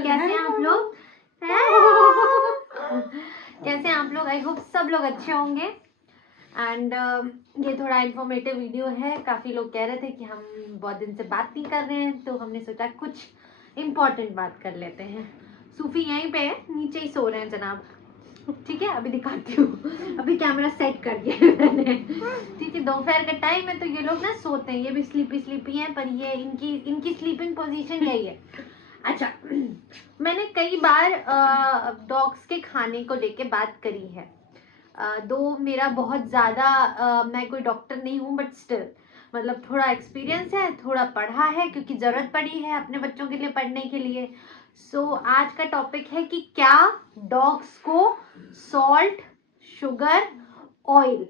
कैसे हैं आप लोग? कैसे हैं आप लोग? आई होप सब लोग अच्छे होंगे। एंड ये थोड़ा इन्फॉर्मेटिव वीडियो है। काफ़ी लोग कह रहे थे कि हम बहुत दिन से बात नहीं कर रहे हैं, तो हमने सोचा कुछ इम्पोर्टेंट बात कर लेते हैं। सूफी यहीं पे है, नीचे ही सो रहे हैं जनाब। ठीक है, अभी दिखाती हूँ। अभी कैमरा सेट कर दिया है मैंने। ठीक है, दोपहर का टाइम है तो ये लोग ना सोते हैं। ये भी स्लीपी हैं, पर ये इनकी स्लीपिंग पोजीशन यही है। अच्छा, मैंने कई बार डॉग्स के खाने को लेके बात करी है। दो मेरा बहुत ज़्यादा मैं कोई डॉक्टर नहीं हूँ, बट स्टिल मतलब थोड़ा एक्सपीरियंस है, थोड़ा पढ़ा है, क्योंकि ज़रूरत पड़ी है अपने बच्चों के लिए पढ़ने के लिए। सो आज का टॉपिक है कि क्या डॉग्स को सॉल्ट, शुगर, ऑयल,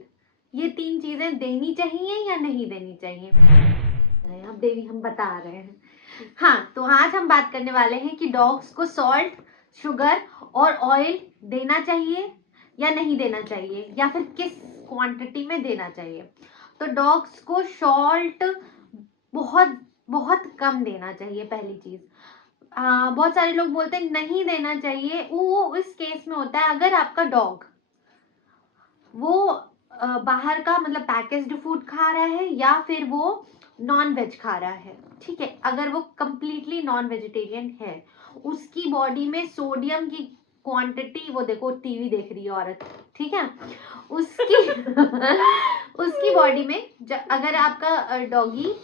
ये 3 चीज़ें देनी चाहिए या नहीं देनी चाहिए। अब देवी हम बता रहे हैं। हाँ, तो आज हम बात करने वाले हैं कि डॉग्स को सॉल्ट, शुगर और ऑयल देना चाहिए या नहीं देना चाहिए, या फिर किस क्वांटिटी में देना चाहिए। तो डॉग्स को सॉल्ट बहुत बहुत कम देना चाहिए, पहली चीज। बहुत सारे लोग बोलते हैं नहीं देना चाहिए। वो इस केस में होता है अगर आपका डॉग वो बाहर का मतलब पैकेज्ड फूड खा रहा है या फिर वो नॉन वेज खा रहा है। ठीक है, अगर वो कंप्लीटली नॉन वेजिटेरियन है, उसकी बॉडी में सोडियम की क्वांटिटी, वो देखो टीवी देख रही है औरत, ठीक है, उसकी उसकी बॉडी में अगर आपका डॉगी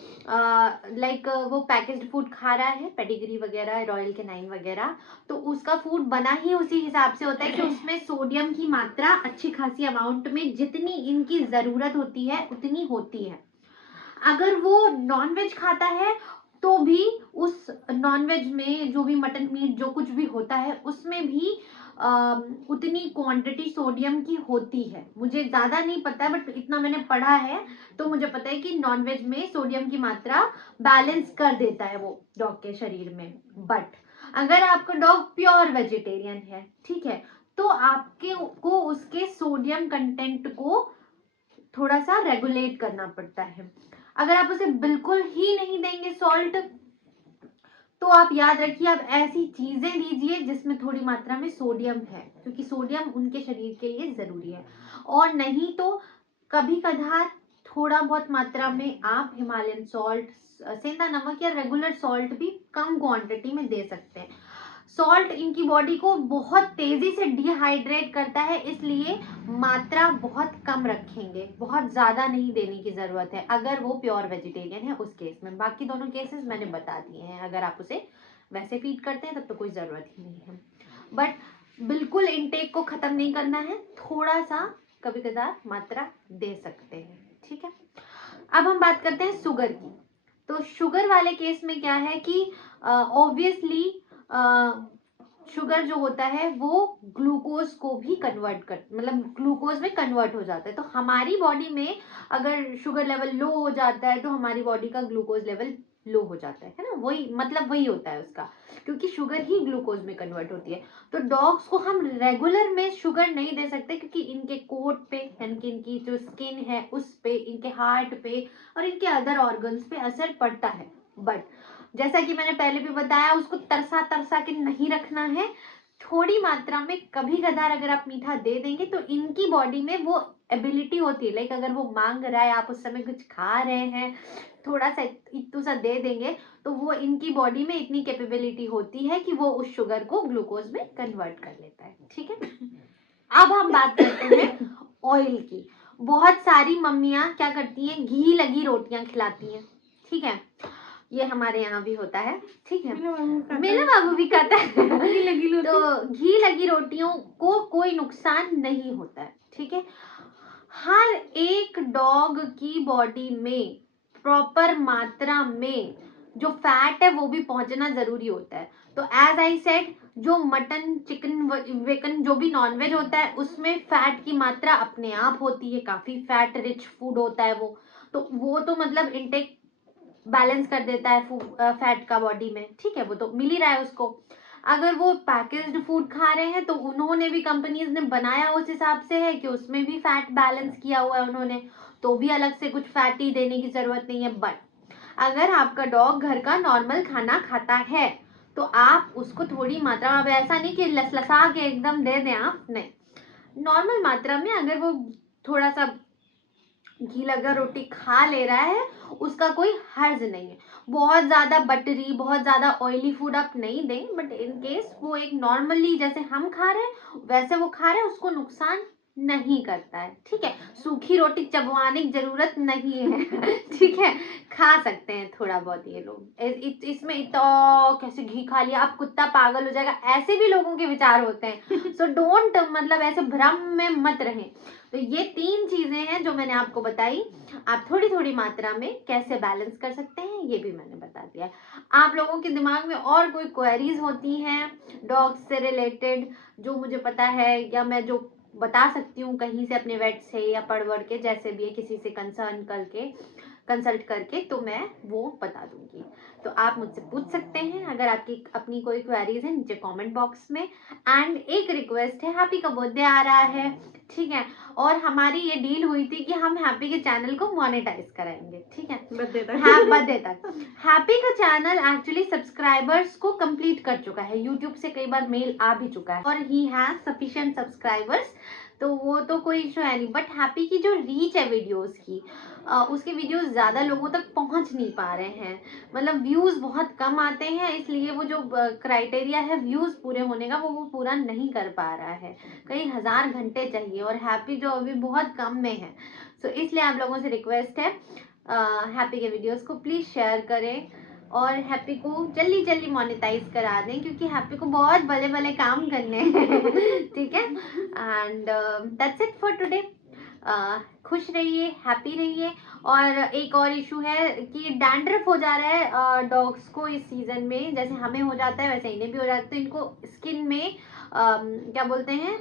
लाइक वो पैकेज्ड फूड खा रहा है, पेडिग्री वगैरह, रॉयल कैनाइन वगैरह, तो उसका फूड बना ही उसी हिसाब से होता है कि उसमें सोडियम की मात्रा अच्छी खासी अमाउंट में, जितनी इनकी जरूरत होती है उतनी होती है। अगर वो नॉनवेज खाता है तो भी उस नॉनवेज में जो भी मटन मीट जो कुछ भी होता है उसमें भी उतनी क्वांटिटी सोडियम की होती है। मुझे ज्यादा नहीं पता, बट इतना मैंने पढ़ा है तो मुझे पता है कि नॉनवेज में सोडियम की मात्रा बैलेंस कर देता है वो डॉग के शरीर में। बट अगर आपका डॉग प्योर वेजिटेरियन है, ठीक है, तो आपके को उसके सोडियम कंटेंट को थोड़ा सा रेगुलेट करना पड़ता है। अगर आप उसे बिल्कुल ही नहीं देंगे सॉल्ट, तो आप याद रखिए आप ऐसी चीजें दीजिए जिसमें थोड़ी मात्रा में सोडियम है, क्योंकि सोडियम उनके शरीर के लिए जरूरी है। और नहीं तो कभी कभार थोड़ा बहुत मात्रा में आप हिमालयन सॉल्ट, सेंधा नमक या रेगुलर सॉल्ट भी कम क्वांटिटी में दे सकते हैं। सॉल्ट इनकी बॉडी को बहुत तेजी से डिहाइड्रेट करता है, इसलिए मात्रा बहुत कम रखेंगे, बहुत ज्यादा नहीं देने की जरूरत है अगर वो प्योर वेजिटेरियन है उस केस में। बाकी दोनों केसेस मैंने बता दिए हैं। अगर आप उसे वैसे फीड करते हैं तब तो कोई जरूरत ही नहीं है। बट बिल्कुल इनटेक को खत्म नहीं करना है, थोड़ा सा कभी कदार मात्रा दे सकते हैं। ठीक है, अब हम बात करते हैं शुगर की। तो शुगर वाले केस में क्या है कि ऑब्वियसली शुगर जो होता है वो ग्लूकोज को भी कन्वर्ट कर, मतलब ग्लूकोज में कन्वर्ट हो जाता है। तो हमारी बॉडी में अगर शुगर लेवल लो हो जाता है तो हमारी बॉडी का ग्लूकोज लेवल लो हो जाता है ना, वही मतलब वही होता है उसका, क्योंकि शुगर ही ग्लूकोज में कन्वर्ट होती है। तो डॉग्स को हम रेगुलर में शुगर नहीं दे सकते, क्योंकि इनके कोट पे, इनकी जो स्किन है उस पे, इनके हार्ट पे और इनके अदर ऑर्गन्स पे असर पड़ता है। बट जैसा कि मैंने पहले भी बताया, उसको तरसा तरसा के नहीं रखना है। थोड़ी मात्रा में कभी कदार अगर आप मीठा दे देंगे तो इनकी बॉडी में वो एबिलिटी होती है, लाइक अगर वो मांग रहा है, आप उस समय कुछ खा रहे हैं, थोड़ा सा इतू सा दे देंगे, तो वो इनकी बॉडी में इतनी कैपेबिलिटी होती है कि वो उस शुगर को ग्लूकोज में कन्वर्ट कर लेता है। ठीक है, अब हम बात करते हैं ऑयल की। बहुत सारी मम्मियां क्या करती हैं, घी लगी रोटियां खिलाती हैं। ठीक है, ये हमारे यहाँ भी होता है। ठीक है, मेरा बाबू भी खाता है। तो घी लगी रोटियों को कोई नुकसान नहीं होता है। ठीक है, हर एक डॉग की बॉडी में प्रॉपर मात्रा में जो फैट है वो भी पहुंचना जरूरी होता है। तो एज आई सेड, जो मटन, चिकन, वेकन, जो भी नॉनवेज होता है उसमें फैट की मात्रा अपने आप होती है, काफी फैट रिच फूड होता है वो तो मतलब इनटेक बैलेंस कर देता है फैट का बॉडी में। ठीक है, वो तो मिल ही रहा है उसको। अगर वो पैकेज्ड फूड खा रहे हैं तो उन्होंने भी, कंपनीज ने बनाया उस हिसाब से है कि उसमें भी फैट बैलेंस किया हुआ है उन्होंने, तो भी अलग से कुछ फैटी देने की जरूरत नहीं है। बट अगर आपका डॉग घर का नॉर्मल खाना खाता है तो आप उसको थोड़ी मात्रा में, अब ऐसा नहीं कि लसलसा के एकदम दे दें आप, नहीं, नॉर्मल मात्रा में अगर वो थोड़ा सा घी लगा रोटी खा ले रहा है उसका कोई हर्ज नहीं है। बहुत ज्यादा बटरी, बहुत ज्यादा ऑयली फूड आप नहीं दें, बट इन केस वो एक नॉर्मली जैसे हम खा रहे हैं वैसे वो खा रहे हैं, उसको नुकसान नहीं करता है, ठीक है। सूखी रोटी चबवाने की जरूरत नहीं है ठीक है, खा सकते हैं थोड़ा बहुत ये लोग। इसमें इतना कैसे घी खा लिया, आप कुत्ता पागल हो जाएगा, ऐसे भी लोगों के विचार होते हैं। सो डोंट, मतलब ऐसे भ्रम में मत रहें। तो ये 3 चीजें हैं जो मैंने आपको बताई, आप थोड़ी थोड़ी मात्रा में कैसे बैलेंस कर सकते हैं ये भी मैंने बता दिया। आप लोगों के दिमाग में और कोई क्वेरीज होती हैं डॉग्स से रिलेटेड जो मुझे पता है, या मैं जो बता सकती हूँ कहीं से अपने वेट से या पढ़ के, जैसे भी है किसी से कंसल्ट करके, तो मैं वो बता दूंगी। तो आप मुझसे पूछ सकते हैं अगर आपकी अपनी कोई क्वेरीज है नीचे कमेंट बॉक्स में। एंड एक रिक्वेस्ट है, हैप्पी का बर्थडे आ रहा है, ठीक है, और हमारी ये डील हुई थी कि हम हैप्पी के चैनल को मोनेटाइज कराएंगे, ठीक है, बर्थडे तक। हैप्पी का चैनल एक्चुअली सब्सक्राइबर्स को कंप्लीट कर चुका है, यूट्यूब से कई बार मेल आ भी चुका है और ही हैज सफिशिएंट सब्सक्राइबर्स, तो वो तो कोई इशू है नहीं। बट हैप्पी की जो रीच है वीडियोस की, उसके वीडियोस ज्यादा लोगों तक पहुंच नहीं पा रहे हैं, मतलब व्यूज बहुत कम आते हैं, इसलिए वो जो क्राइटेरिया है व्यूज पूरे होने का वो पूरा नहीं कर पा रहा है, कई हजार घंटे चाहिए, और हैप्पी जो अभी बहुत कम में है। सो इसलिए आप लोगों से रिक्वेस्ट है, हैप्पी के वीडियोस को प्लीज शेयर करें और हैप्पी को जल्दी जल्दी मोनेटाइज करा दें, क्योंकि हैप्पी को बहुत बड़े बड़े काम करने हैं ठीक है। And that's it for today. खुश रहिए, हैप्पी रहिए। और एक और इशू है कि डैंड्रफ हो जा रहा है डॉग्स को इस सीजन में, जैसे हमें हो जाता है वैसे इन्हें भी हो जाता है, तो इनको स्किन में क्या बोलते हैं,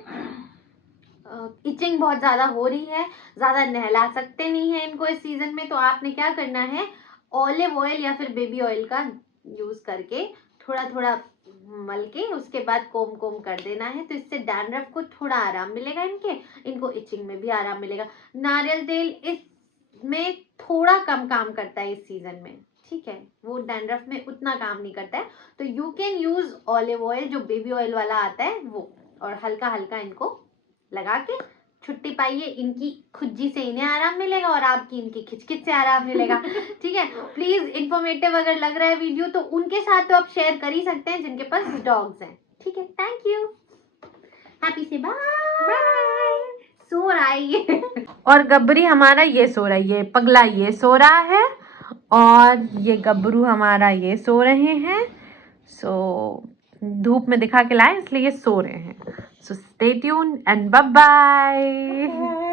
इचिंग बहुत ज्यादा हो रही है, ज्यादा नहला सकते नहीं है इनको इस सीजन में। तो आपने क्या करना है, ऑलिव ऑयल या फिर बेबी ऑयल का यूज करके थोड़ा थोड़ा मल के उसके बाद कोम कर देना है, तो इससे डैंड्रफ को थोड़ा आराम मिलेगा, इनको इचिंग में भी आराम मिलेगा। नारियल तेल इसमें थोड़ा कम काम करता है इस सीजन में, ठीक है, वो डैंड्रफ में उतना काम नहीं करता है, तो you can use olive oil जो बेबी ऑयल वाला आता है वो, और हल्का हल्का इनको लगा के छुट्टी पाइए, इनकी खुज्जी से इन्हें आराम मिलेगा और आपकी इनकी खिचखिच से आराम मिलेगा ठीक है। प्लीज इन्फॉर्मेटिव अगर लग रहा है वीडियो तो उनके साथ तो आप शेयर कर ही सकते हैं जिनके पास डॉग्स हैं, ठीक है। थैंक यू, हैप्पी से बाय। सो रहा है ये और गब्बरी हमारा ये सो रहा है, ये पगला ये सो रहा है, और ये गब्बरू हमारा ये सो रहे हैं। सो धूप में दिखा के लाए इसलिए ये सो रहे हैं। So stay tuned and bye bye.